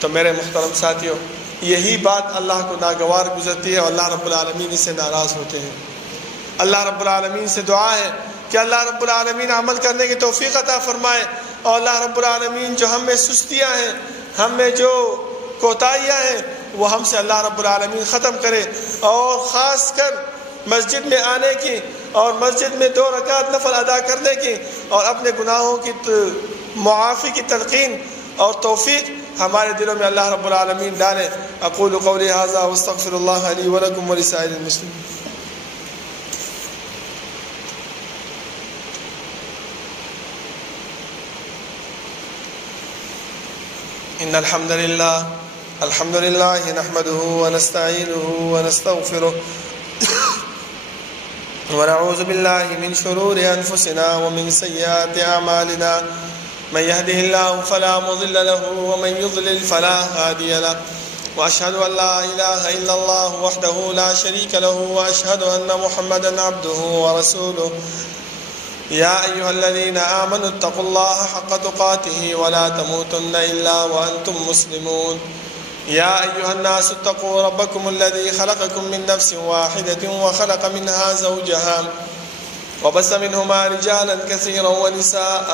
تو میرے محترم ساتھیوں، یہی بات اللہ کو ناگوار گزرتی ہے اور اللہ رب العالمین اس سے ناراض ہوتے ہیں. اللہ رب العالمین سے دعا ہے کہ اللہ رب العالمین عمل کرنے کی توفیق عطا فرمائے، اور اللہ رب العالمین جو ہم میں سستیاں ہیں، ہم میں جو کوتاہیاں ہیں، وہ ہم سے اللہ رب العالمین ختم کرے، اور خاص کر مسجد میں آنے کی اور مسجد میں 2 رکعت نفل ادا کرنے کی اور اپنے گناہوں کی معافی کی تلقین اور توفیق ہمارے دلوں میں اللہ رب العالمین ڈالے۔ اقول قولی ھذا واستغفر اللہ لی ولکم ولسائر المسلمین۔ ان الحمد لله نحمده ونستعينه ونستغفره ونعوذ بالله من شرور انفسنا ومن سيئات اعمالنا، من يهده الله فلا مضل له ومن يضلل فلا هادي له، واشهد ان لا اله الا الله وحده لا شريك له، واشهد ان محمدا عبده ورسوله۔ يا أيها الذين آمنوا اتقوا الله حق تقاته ولا تموتن إلا وأنتم مسلمون۔ يا أيها الناس اتقوا ربكم الذي خلقكم من نفس واحدة وخلق منها زوجها وبث منهما رجالا كثيرا ونساء،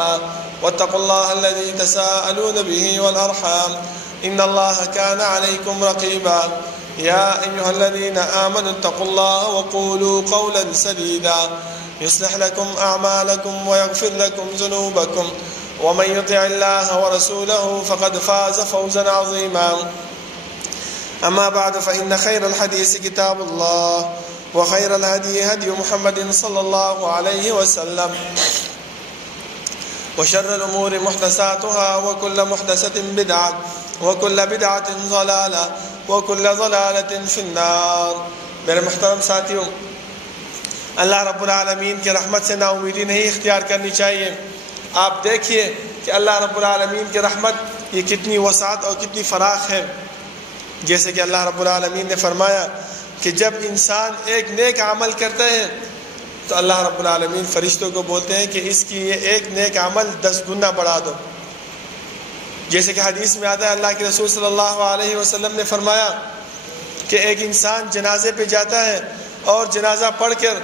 واتقوا الله الذي تساءلون به والأرحام إن الله كان عليكم رقيبا۔ يا أيها الذين آمنوا اتقوا الله وقولوا قولا سديدا يصلح لكم أعمالكم ويغفر لكم ذنوبكم، ومن يطع الله ورسوله فقد فاز فوزا عظيما۔ أما بعد، فإن خير الحديث كتاب الله، وخير الهدي هدي محمد صلى الله عليه وسلم، وشر الأمور محدثاتها، وكل محدثة بدعة، وكل بدعة ضلالة، وكل ضلالة في النار۔ میرے محترم ساتھیوں، اللہ رب العالمین کی رحمت سے نا امیدی نہیں اختیار کرنی چاہیے۔ آپ دیکھیے کہ اللہ رب العالمین کی رحمت یہ کتنی وسعت اور کتنی فراخ ہے۔ جیسے کہ اللہ رب العالمین نے فرمایا کہ جب انسان ایک نیک عمل کرتا ہے تو اللہ رب العالمین فرشتوں کو بولتے ہیں کہ اس کی یہ ایک نیک عمل 10 گنا بڑھا دو۔ جیسے کہ حدیث میں آتا ہے، اللہ کے رسول صلی اللہ علیہ وسلم نے فرمایا کہ ایک انسان جنازے پہ جاتا ہے اور جنازہ پڑھ کر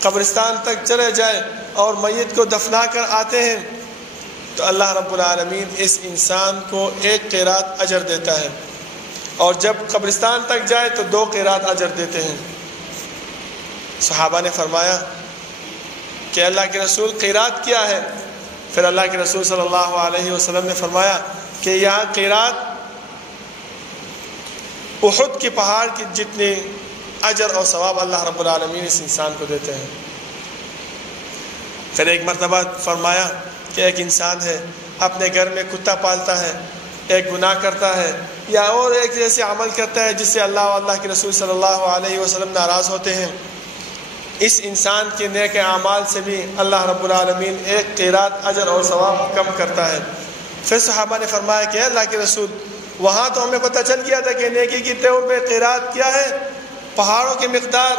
قبرستان تک چلے جائے اور میت کو دفنا کر آتے ہیں تو اللہ رب العالمین اس انسان کو 1 قیرات اجر دیتا ہے، اور جب قبرستان تک جائے تو 2 قیرات اجر دیتے ہیں۔ صحابہ نے فرمایا کہ اللہ کے رسول قیرات کیا ہے؟ پھر اللہ کے رسول صلی اللہ علیہ وسلم نے فرمایا کہ یہاں قیرات احد کے پہاڑ کی جتنے اجر اور ثواب اللہ رب العالمین اس انسان کو دیتے ہیں۔ پھر ایک مرتبہ فرمایا کہ ایک انسان ہے، اپنے گھر میں کتا پالتا ہے، ایک گناہ کرتا ہے یا اور ایک جیسے عمل کرتا ہے جس سے اللہ و اللہ کے رسول صلی اللہ علیہ وسلم ناراض ہوتے ہیں، اس انسان کے نیک اعمال سے بھی اللہ رب العالمین 1 قیرات اجر اور ثواب کم کرتا ہے۔ پھر صحابہ نے فرمایا کہ اللہ کے رسول، وہاں تو ہمیں پتہ چل گیا تھا کہ نیکی کی طور پہ قیرات کیا ہے، پہاڑوں کی مقدار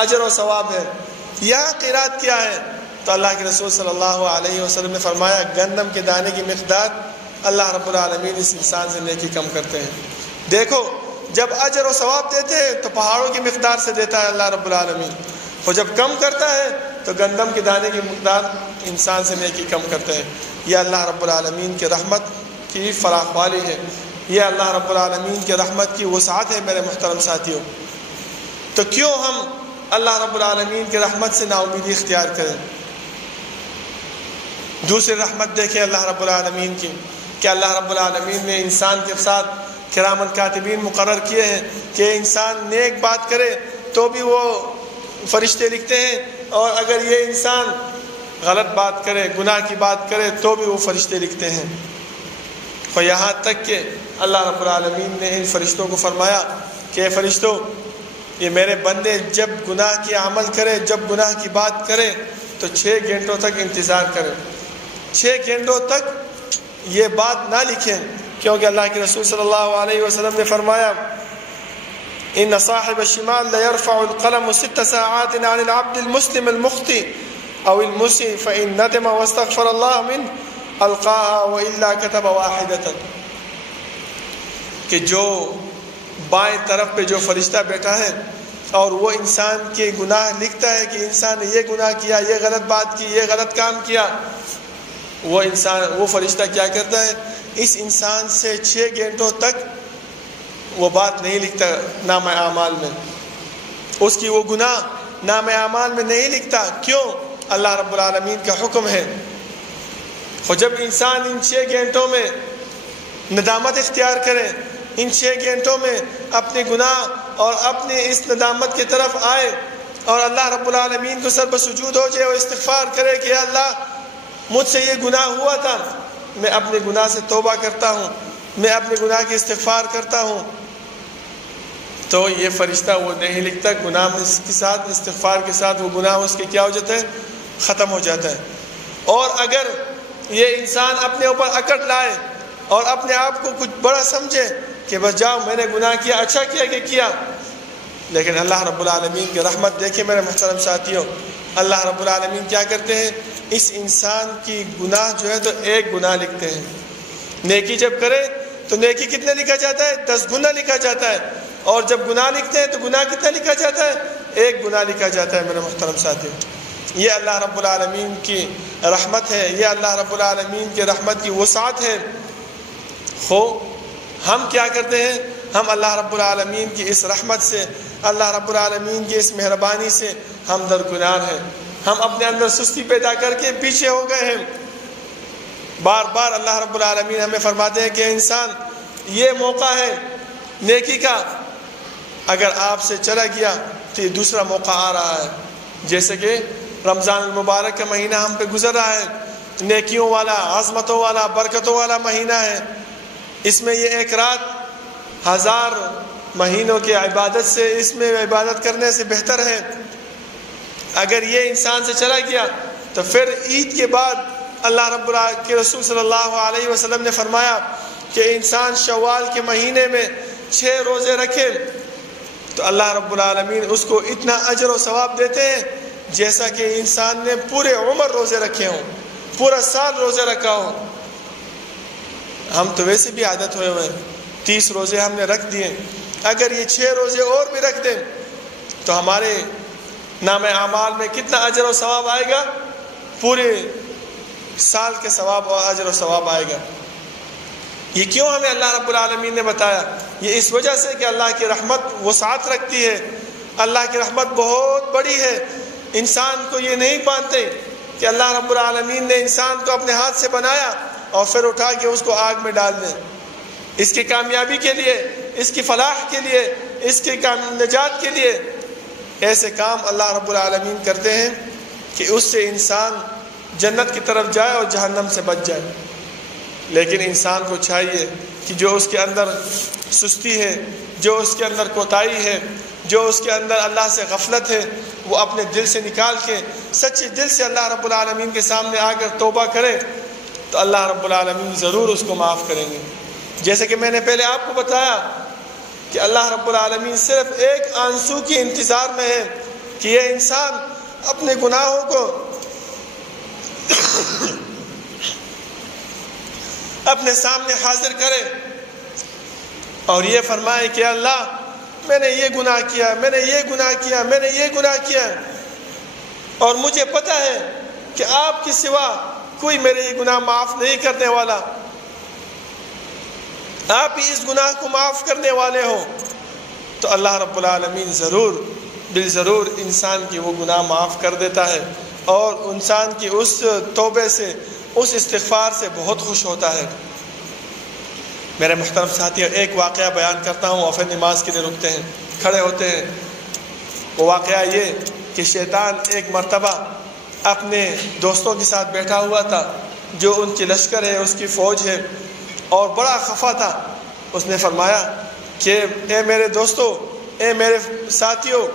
اجر و ثواب ہے، یہاں قیرات کیا ہے؟ تو اللہ کے رسول صلی اللہ علیہ وسلم نے فرمایا گندم کے دانے کی مقدار اللہ رب العالمین اس انسان سے نیکی کم کرتے ہیں۔ دیکھو، جب اجر و ثواب دیتے ہیں تو پہاڑوں کی مقدار سے دیتا ہے اللہ رب العالمین، اور جب کم کرتا ہے تو گندم کے دانے کی مقدار انسان سے نیکی کم کرتے ہیں۔ یہ اللہ رب العالمین کی رحمت کی فراخ والی ہے، یہ اللہ رب العالمین کی رحمت کی وسعت ہے۔ میرے محترم ساتھیوں، تو کیوں ہم اللہ رب العالمین کی رحمت سے نا امیدی اختیار کریں؟ دوسری رحمت دیکھیں اللہ رب العالمین کی، کہ اللہ رب العالمین نے انسان کے ساتھ کرامن کاتبین مقرر کیے ہیں کہ انسان نیک بات کرے تو بھی وہ فرشتے لکھتے ہیں، اور اگر یہ انسان غلط بات کرے، گناہ کی بات کرے تو بھی وہ فرشتے لکھتے ہیں۔ اور یہاں تک کہ اللہ رب العالمین نے ان فرشتوں کو فرمایا کہ اے فرشتوں، یہ میرے بندے جب گناہ کی عمل کرے، جب گناہ کی بات کرے تو 6 گھنٹوں تک انتظار کریں، 6 گھنٹوں تک یہ بات نہ لکھیں، کیونکہ اللہ کے رسول صلی اللہ علیہ وسلم نے فرمایا ان صاحب الشمال ليرفع القلم 6 ساعات عن العبد المسلم المخطئ او المسيء فان ندم واستغفر الله منه القاها والا كتب واحدة، کہ جو بائیں طرف پہ جو فرشتہ بیٹھا ہے اور وہ انسان کے گناہ لکھتا ہے کہ انسان نے یہ گناہ کیا، یہ غلط بات کی، یہ غلط کام کیا، وہ فرشتہ کیا کرتا ہے؟ اس انسان سے 6 گھنٹوں تک وہ بات نہیں لکھتا نامہ اعمال میں، اس کی وہ گناہ نامہ اعمال میں نہیں لکھتا۔ کیوں؟ اللہ رب العالمین کا حکم ہے۔ اور جب انسان ان 6 گھنٹوں میں ندامت اختیار کرے، ان 6 گھنٹوں میں اپنے گناہ اور اپنے اس ندامت کی طرف آئے اور اللہ رب العالمین کو سر بسجود ہو جائے اور استغفار کرے کہ اللہ مجھ سے یہ گناہ ہوا تھا، میں اپنے گناہ سے توبہ کرتا ہوں، میں اپنے گناہ کی استغفار کرتا ہوں، تو یہ فرشتہ وہ نہیں لکھتا گناہ کے ساتھ، استغفار کے ساتھ وہ گناہ اس کے کیا ہو جاتا ہے؟ ختم ہو جاتا ہے۔ اور اگر یہ انسان اپنے اوپر اکڑ لائے اور اپنے آپ کو کچھ بڑا سمجھے کہ بس جاؤ میں نے گناہ کیا، اچھا کیا کہ کیا، لیکن اللہ رب العالمین کی رحمت دیکھیں میرے محترم ساتھیوں، اللہ رب العالمین کیا کرتے ہیں؟ اس انسان کی گناہ جو ہے تو 1 گناہ لکھتے ہیں۔ نیکی جب کرے تو نیکی کتنا لکھا جاتا ہے؟ 10 گنا لکھا جاتا ہے، اور جب گناہ لکھتے ہیں تو گناہ کتنا لکھا جاتا ہے؟ 1 گناہ لکھا جاتا ہے میرے محترم ساتھیوں۔ یہ اللہ رب العالمین کی رحمت ہے، یہ اللہ رب العالمین کی رحمت کی وسعت ہے۔ ہم کیا کرتے ہیں؟ ہم اللہ رب العالمین کی اس رحمت سے، اللہ رب العالمین کی اس مہربانی سے ہم درکنار ہیں۔ ہم اپنے اندر سستی پیدا کر کے پیچھے ہو گئے ہیں۔ بار بار اللہ رب العالمین ہمیں فرماتے ہیں کہ انسان یہ موقع ہے نیکی کا، اگر آپ سے چلا گیا تو یہ دوسرا موقع آ رہا ہے۔ جیسے کہ رمضان المبارک کا مہینہ ہم پہ گزر رہا ہے، نیکیوں والا، عظمتوں والا، برکتوں والا مہینہ ہے۔ اس میں یہ 1 رات 1000 مہینوں کی عبادت سے، اس میں عبادت کرنے سے بہتر ہے۔ اگر یہ انسان سے چلا گیا تو پھر عید کے بعد اللہ رب العالمین کے رسول صلی اللہ علیہ وسلم نے فرمایا کہ انسان شوال کے مہینے میں 6 روزے رکھے تو اللہ رب العالمین اس کو اتنا اجر و ثواب دیتے ہیں جیسا کہ انسان نے پورے عمر روزے رکھے ہوں، پورا سال روزے رکھا ہو۔ ہم تو ویسے بھی عادت ہوئے ہوئے 30 روزے ہم نے رکھ دیے، اگر یہ 6 روزے اور بھی رکھ دیں تو ہمارے نام اعمال میں کتنا اجر و ثواب آئے گا؟ پورے سال کے ثواب اور اجر و ثواب آئے گا۔ یہ کیوں ہمیں اللہ رب العالمین نے بتایا؟ یہ اس وجہ سے کہ اللہ کی رحمت وسعت رکھتی ہے، اللہ کی رحمت بہت بڑی ہے۔ انسان کو یہ نہیں مانتے کہ اللہ رب العالمین نے انسان کو اپنے ہاتھ سے بنایا اور پھر اٹھا کے اس کو آگ میں ڈال دیں۔ اس کی کامیابی کے لیے، اس کی فلاح کے لیے، اس کی نجات کے لیے ایسے کام اللہ رب العالمین کرتے ہیں کہ اس سے انسان جنت کی طرف جائے اور جہنم سے بچ جائے۔ لیکن انسان کو چاہیے کہ جو اس کے اندر سستی ہے، جو اس کے اندر کوتاہی ہے، جو اس کے اندر اللہ سے غفلت ہے، وہ اپنے دل سے نکال کے سچے دل سے اللہ رب العالمین کے سامنے آ کر توبہ کرے تو اللہ رب العالمین ضرور اس کو معاف کریں گے۔ جیسے کہ میں نے پہلے آپ کو بتایا کہ اللہ رب العالمین صرف ایک آنسو کی انتظار میں ہے کہ یہ انسان اپنے گناہوں کو اپنے سامنے حاضر کرے اور یہ فرمائے کہ اللہ میں نے یہ گناہ کیا، میں نے یہ گناہ کیا، میں نے یہ گناہ کیا، اور مجھے پتہ ہے کہ آپ کے سوا کوئی میرے یہ گناہ معاف نہیں کرنے والا، آپ ہی اس گناہ کو معاف کرنے والے ہو، تو اللہ رب العالمین بالضرور انسان کی وہ گناہ معاف کر دیتا ہے اور انسان کی اس توبے سے، اس استغفار سے بہت خوش ہوتا ہے۔ میرے محترم ساتھیوں، ایک واقعہ بیان کرتا ہوں اور پھر نماز کے لیے رکتے ہیں، کھڑے ہوتے ہیں۔ وہ واقعہ یہ کہ شیطان ایک مرتبہ اپنے دوستوں کے ساتھ بیٹھا ہوا تھا، جو ان کی لشکر ہے، اس کی فوج ہے، اور بڑا خفا تھا۔ اس نے فرمایا کہ اے میرے دوستو، اے میرے ساتھیوں،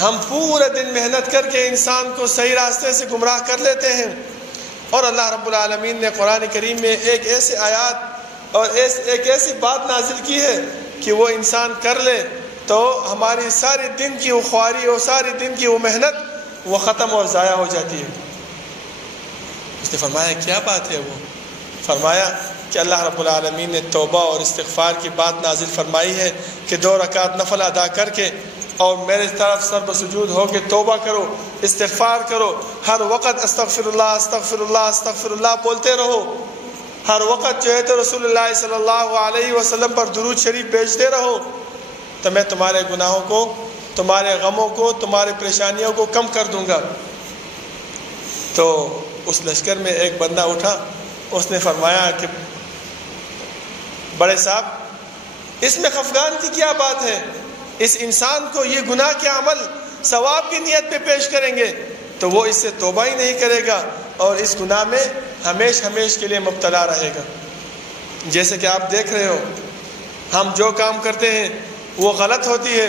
ہم پورے دن محنت کر کے انسان کو صحیح راستے سے گمراہ کر لیتے ہیں، اور اللہ رب العالمین نے قرآن کریم میں ایک ایسی آیات اور ایک ایسی بات نازل کی ہے کہ وہ انسان کر لے تو ہماری ساری دن کی وہ خواری اور ساری دن کی وہ محنت وہ ختم اور ضائع ہو جاتی ہے۔ اس نے فرمایا کیا بات ہے؟ وہ فرمایا کہ اللہ رب العالمین نے توبہ اور استغفار کی بات نازل فرمائی ہے کہ 2 رکعت نفل ادا کر کے اور میرے طرف سر بسجود ہو کے توبہ کرو، استغفار کرو، ہر وقت استغفر اللہ استغفر اللہ استغفر اللہ بولتے رہو، ہر وقت جو ہے تو رسول اللہ صلی اللہ علیہ وسلم پر درود شریف بھیجتے رہو، تو میں تمہارے گناہوں کو، تمہارے غموں کو، تمہارے پریشانیوں کو کم کر دوں گا۔ تو اس لشکر میں ایک بندہ اٹھا، اس نے فرمایا کہ بڑے صاحب اس میں خفگان کی کیا بات ہے، اس انسان کو یہ گناہ کے عمل ثواب کی نیت پہ پیش کریں گے تو وہ اس سے توبہ ہی نہیں کرے گا اور اس گناہ میں ہمیش کے لیے مبتلا رہے گا۔ جیسے کہ آپ دیکھ رہے ہو ہم جو کام کرتے ہیں وہ غلط ہوتی ہے،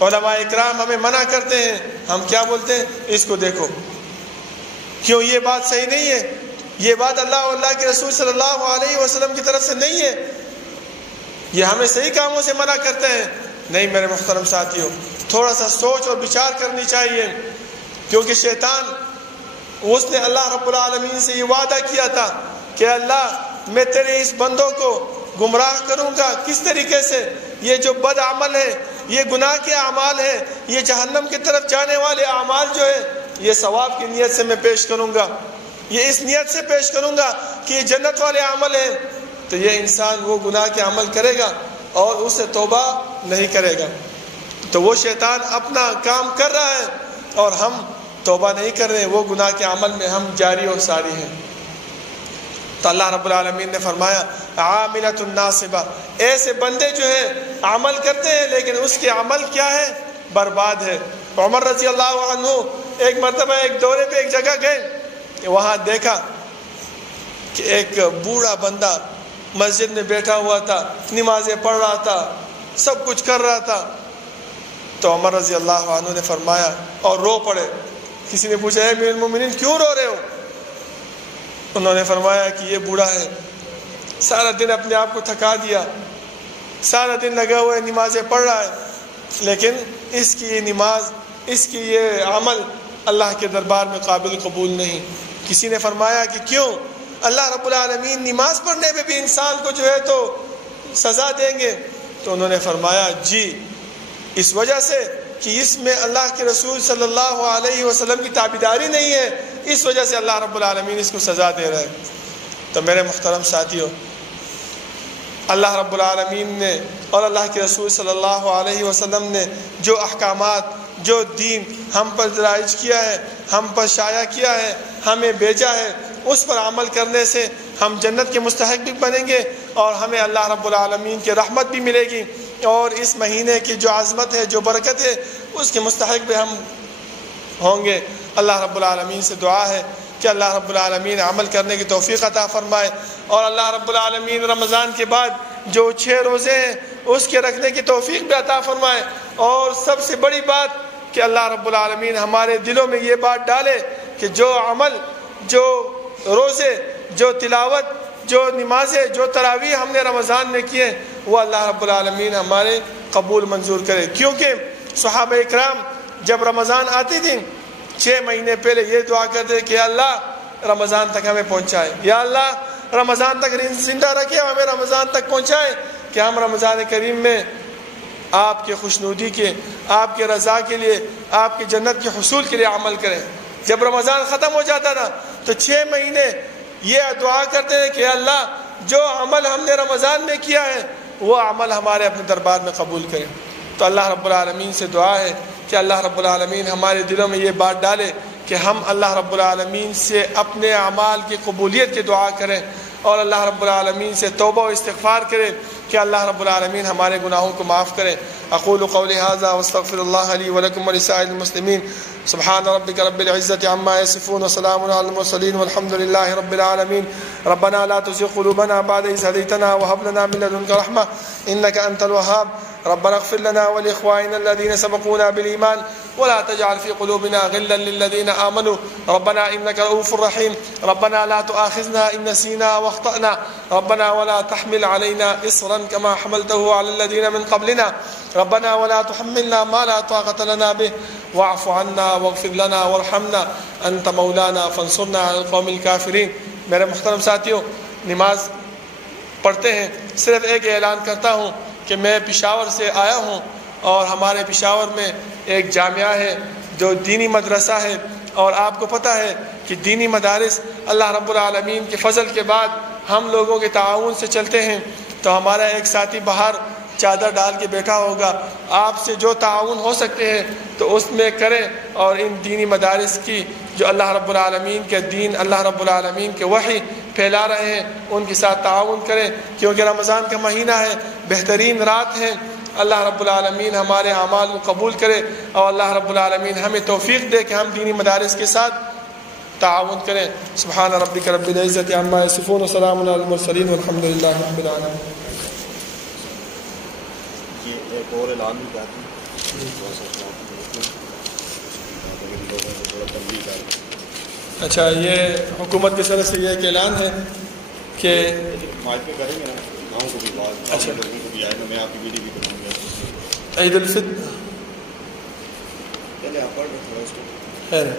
علماء اکرام ہمیں منع کرتے ہیں، ہم کیا بولتے ہیں؟ اس کو دیکھو، کیوں یہ بات صحیح نہیں ہے، یہ بات اللہ اور اللہ کے رسول صلی اللہ علیہ وسلم کی طرف سے نہیں ہے، یہ ہمیں صحیح کاموں سے منع کرتے ہیں۔ نہیں میرے محترم ساتھیوں، تھوڑا سا سوچ اور بچار کرنی چاہیے، کیونکہ شیطان اس نے اللہ رب العالمین سے یہ وعدہ کیا تھا کہ اللہ میں تیرے اس بندوں کو گمراہ کروں گا، کس طریقے سے؟ یہ جو بد عمل ہے، یہ گناہ کے اعمال ہے، یہ جہنم کی طرف جانے والے اعمال جو ہے، یہ ثواب کی نیت سے میں پیش کروں گا، یہ اس نیت سے پیش کروں گا کہ یہ جنت والے عمل ہیں۔ تو یہ انسان وہ گناہ کے عمل کرے گا اور اسے توبہ نہیں کرے گا، تو وہ شیطان اپنا کام کر رہا ہے اور ہم توبہ نہیں کر رہے ہیں، وہ گناہ کے عمل میں ہم جاری اور ساری ہیں۔ تو اللہ رب العالمین نے فرمایا عاملۃ ناصبہ، ایسے بندے جو ہیں عمل کرتے ہیں لیکن اس کے عمل کیا ہے؟ برباد ہے۔ عمر رضی اللہ عنہ ایک مرتبہ ایک دورے پہ ایک جگہ گئے، وہاں دیکھا کہ ایک بوڑھا بندہ مسجد میں بیٹھا ہوا تھا، نمازیں پڑھ رہا تھا، سب کچھ کر رہا تھا۔ تو عمر رضی اللہ عنہ نے فرمایا اور رو پڑے۔ کسی نے پوچھا اے امیر المومنین کیوں رو رہے ہو؟ انہوں نے فرمایا کہ یہ بوڑھا ہے، سارا دن اپنے آپ کو تھکا دیا، سارا دن لگا ہوا ہے، نمازیں پڑھ رہا ہے، لیکن اس کی یہ نماز، اس کی یہ عمل اللہ کے دربار میں قابل قبول نہیں۔ کسی نے فرمایا کہ کیوں؟ اللہ رب العالمین نماز پڑھنے پہ بھی انسان کو جو ہے تو سزا دیں گے۔ تو انہوں نے فرمایا جی، اس وجہ سے کہ اس میں اللہ کے رسول صلی اللہ علیہ وسلم کی تابعداری نہیں ہے، اس وجہ سے اللہ رب العالمین اس کو سزا دے رہا ہے۔ تو میرے محترم ساتھیوں، اللہ رب العالمین نے اور اللہ کے رسول صلی اللہ علیہ وسلم نے جو احکامات، جو دین ہم پر رائج کیا ہے، ہم پر شائع کیا ہے، ہمیں بھیجا ہے، اس پر عمل کرنے سے ہم جنت کے مستحق بھی بنیں گے اور ہمیں اللہ رب العالمین کی رحمت بھی ملے گی، اور اس مہینے کی جو عظمت ہے، جو برکت ہے، اس کے مستحق بھی ہم ہوں گے۔ اللہ رب العالمین سے دعا ہے کہ اللہ رب العالمین عمل کرنے کی توفیق عطا فرمائے، اور اللہ رب العالمین رمضان کے بعد جو 6 روزے ہیں اس کے رکھنے کی توفیق بھی عطا فرمائے، اور سب سے بڑی بات کہ اللہ رب العالمین ہمارے دلوں میں یہ بات ڈالے کہ جو عمل، جو روزے، جو تلاوت، جو نمازیں، جو تراویح ہم نے رمضان میں کیے، وہ اللہ رب العالمین ہمارے قبول منظور کرے۔ کیونکہ صحابہ اکرام جب رمضان آتی تھی 6 مہینے پہلے یہ دعا کرتے کہ یا اللہ رمضان تک ہمیں پہنچائے، یا اللہ رمضان تک زندہ رکھے، ہمیں رمضان تک پہنچائے کہ ہم رمضان کریم میں آپ کے خوشنودی کے، آپ کے رضا کے لیے، آپ کی جنت کے حصول کے لیے عمل کریں۔ جب رمضان ختم ہو جاتا تھا تو 6 مہینے یہ دعا کرتے ہیں کہ اللہ جو عمل ہم نے رمضان میں کیا ہے وہ عمل ہمارے اپنے دربار میں قبول کریں۔ تو اللہ رب العالمین سے دعا ہے کہ اللہ رب العالمین ہمارے دلوں میں یہ بات ڈالے کہ ہم اللہ رب العالمین سے اپنے اعمال کی قبولیت کی دعا کریں، اور اللہ رب العالمین سے توبہ و استغفار کریں کہ اللہ رب العالمین ہمارے گناہوں کو معاف کرے۔ اقول قولی ھذا واستغفر اللہ لی ولکم ولسائر المسلمین۔ سبحان ربک رب العزۃ عما یصفون وسلام علی المرسلین والحمد للہ رب العالمین۔ ربنا لا تزغ قلوبنا بعد إذ هديتنا وهب لنا من لدنك رحمة إنك أنت الوهاب۔ ربنا اغفر لنا ولإخواننا الذين سبقونا بالإيمان ولا تجعل في قلوبنا غلا للذين آمنوا ربنا إنك رؤوف رحيم۔ ربنا لا تؤاخذنا إن نسينا واخطأنا ربنا ولا تحمل علينا إصرا كما حملته على الذين من قبلنا ربنا ولا تحملنا ما لا طاقة لنا به واعف عنا واغفر لنا وارحمنا أنت مولانا فانصرنا على القوم الكافرين۔ میرے محترم ساتھیوں، نماز پڑھتے ہیں، صرف ایک اعلان کرتا ہوں کہ میں پشاور سے آیا ہوں اور ہمارے پشاور میں ایک جامعہ ہے جو دینی مدرسہ ہے، اور آپ کو پتہ ہے کہ دینی مدارس اللہ رب العالمین کے فضل کے بعد ہم لوگوں کے تعاون سے چلتے ہیں۔ تو ہمارا ایک ساتھی باہر چادر ڈال کے بیٹھا ہوگا، آپ سے جو تعاون ہو سکتے ہیں تو اس میں کریں، اور ان دینی مدارس کی جو اللہ رب العالمین کے دین، اللہ رب العالمین کے وحی پھیلا رہے ہیں، ان کے ساتھ تعاون کریں، کیونکہ رمضان کا مہینہ ہے، بہترین رات ہے۔ اللہ رب العالمین ہمارے اعمال کو قبول کرے، اور اللہ رب العالمین ہمیں توفیق دے کہ ہم دینی مدارس کے ساتھ تعاون کریں۔ سبحان ربک رب العزت عما یصفون وسلام علی المرسلین والحمد للہ رب العالمین۔ ایک اور اعلان بھی کرتے ہیں۔ اچھا، یہ حکومت کی طرف سے یہ ایک اعلان ہے کہ معافی کریں گے نا، گاؤں کو بھی بات، اچھا لوگوں کو بھی آئے گا، میں آپ کی ویڈیو بھی بناؤں گا۔ عید الفطر چلے آپ پڑھ رہے تھوڑا اس کو خیر ہے۔